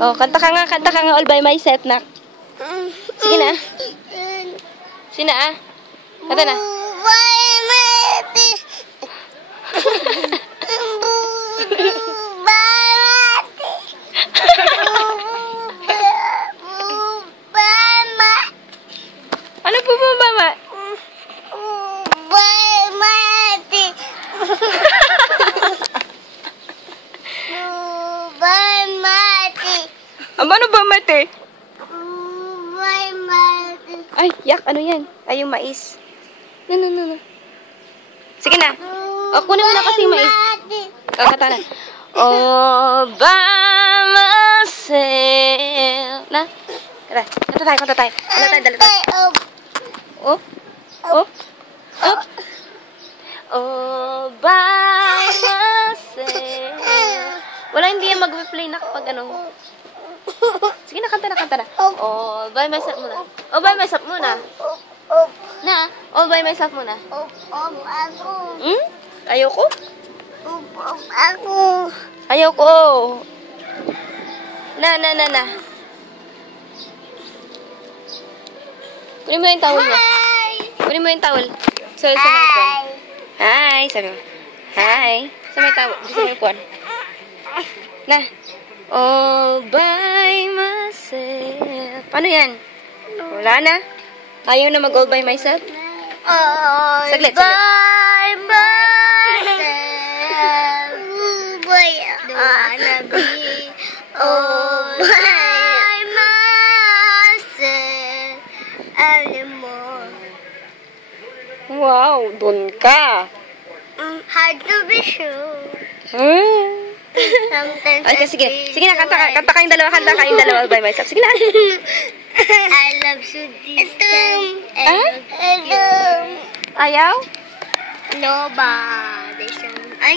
Oh, kanta ka nga all by myself, nak. Sige na. Sige na, ah. Kanta na. Ano po ba, mama? Ano ba, mate? Ay, yak, ano yan? Ay, yung mais. No. Sige na. O, kunin mo na kasi yung mais. O, kata na. Oh, by myself. Na? Kanta tayo. Dala tayo. Oh. Oh, by myself. Wala, hindi yan mag-play na kapag ano. Sige na, kanta na. Oh, by myself muna. Oh, by myself muna. Na, all by myself muna. Hmm? Ayoko? Ayoko. Na. Kunin mo yung towel mo. Kunin mo yung towel. So, sa may kuwan. Hi. Sabi mo. Hi. Sa may towel. Sa may kuwan. Na. All by myself. Paano yan? Wala na. Ayaw na mag-all by myself? Saglit. By myself. Wanna be all by myself anymore. Wow, dun ka. Hard to be sure. Sometimes Okay, sige na, kanta kayong dalawa all by myself. Sige na. I love you this time. Ayaw? Nobody. Ay,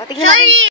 O, tignan natin. sorry.